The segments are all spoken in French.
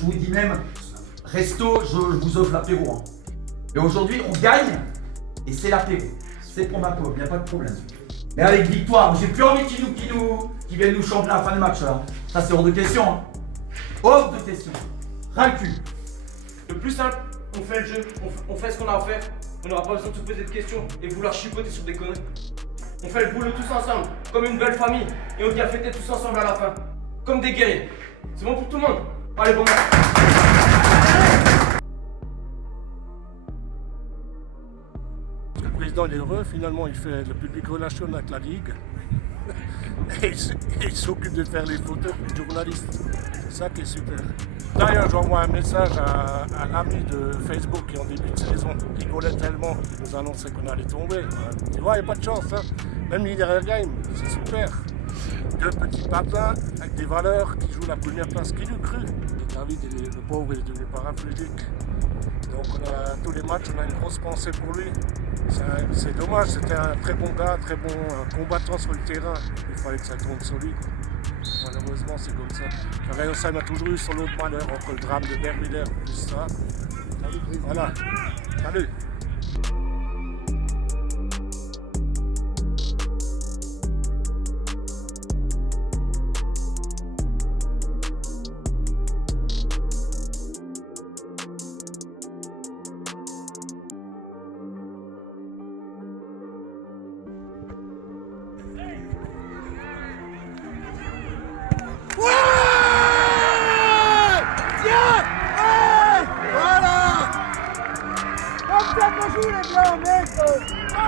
je vous dis même, resto, je vous offre l'apéro. Hein. Et aujourd'hui, on gagne et c'est l'apéro. C'est pour ma pauvre, il n'y a pas de problème. Mais avec victoire, j'ai plus envie qu'ils viennent nous chanter à la fin de match là. Ça c'est hors de question. Hein. Hors de question. Ras le cul. Le plus simple, on fait le jeu, on fait ce qu'on a à faire. On n'aura pas besoin de se poser de questions et vouloir chipoter sur des conneries. On fait le boulot tous ensemble, comme une belle famille, et on vient fêter tous ensemble à la fin, comme des guerriers. C'est bon pour tout le monde? Allez, bon match. Le président il est heureux, finalement il fait le public relation avec la Ligue. Et il s'occupe de faire les photos des journalistes. C'est ça qui est super. D'ailleurs, j'envoie un message à l'ami de Facebook qui en début de saison rigolait tellement qu'il nous annonçait qu'on allait tomber. Tu vois, il n'y a pas de chance. Hein. Même leader game, c'est super. Deux petits patins avec des valeurs qui jouent la première place. Qui l'eût cru? Et David, le pauvre, il est devenu paraplégique. Donc tous les matchs, on a une grosse pensée pour lui. C'est dommage, c'était un très bon gars, très bon combattant sur le terrain. Il fallait que ça tombe sur lui. Malheureusement, c'est comme ça. Ça m'a toujours eu sur l'autre malheur, entre le drame de Bermuder et tout ça. Voilà. Salut.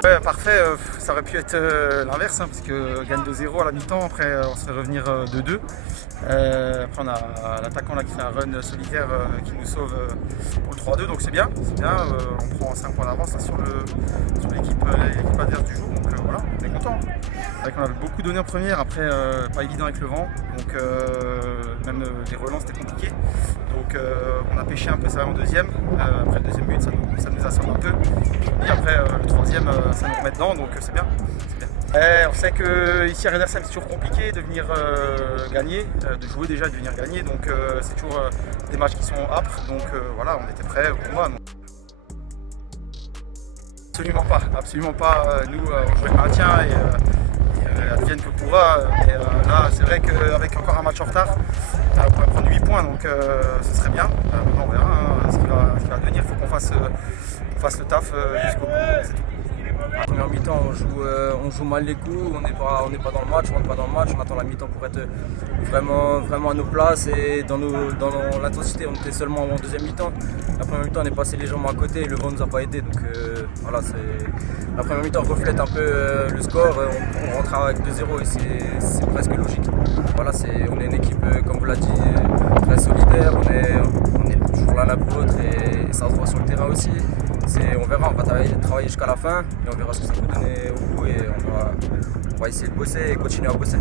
Ouais, parfait, ça aurait pu être l'inverse, hein, parce que gagne 2-0 à la mi-temps, après on se fait revenir 2-2. Après on a l'attaquant là qui fait un run solitaire qui nous sauve pour le 3-2, donc c'est bien, on prend 5 points d'avance sur l'équipe adverse du jour, donc voilà, on est content. C'est vrai qu'on avait beaucoup donné en première, après pas évident avec le vent, donc même les relances c'était compliqué. Donc on a pêché un peu ça en deuxième, après le deuxième but ça nous assomme un peu, et après le troisième ça nous remet dedans, donc c'est bien. On sait qu'ici à Redersheim c'est toujours compliqué de venir gagner, de jouer déjà et de venir gagner, donc c'est toujours des matchs qui sont âpres, donc voilà, on était prêts au combat. Absolument pas, nous on jouait le maintien et advienne que pourra, mais là c'est vrai qu'avec encore un match en retard, on pourrait prendre 8 points, donc ce serait bien. Maintenant on verra hein, ce qui va devenir, il faut qu'on fasse le taf jusqu'au bout, c'est tout. En première mi-temps, on joue mal les coups, on n'est pas dans le match, on rentre pas dans le match, on attend la mi-temps pour être vraiment à nos places et dans l'intensité, on était seulement en deuxième mi-temps. La première mi-temps, on est passé légèrement à côté et le vent ne nous a pas aidé. Donc voilà, la première mi-temps reflète un peu le score, on rentre avec 2-0 et c'est presque logique. Voilà, on est une équipe, comme vous l'avez dit, très solidaire, on est toujours l'un pour l'autre et ça se voit sur le terrain aussi. On verra, on va travailler jusqu'à la fin et on verra ce que ça peut donner au bout et on va essayer de bosser et continuer à bosser.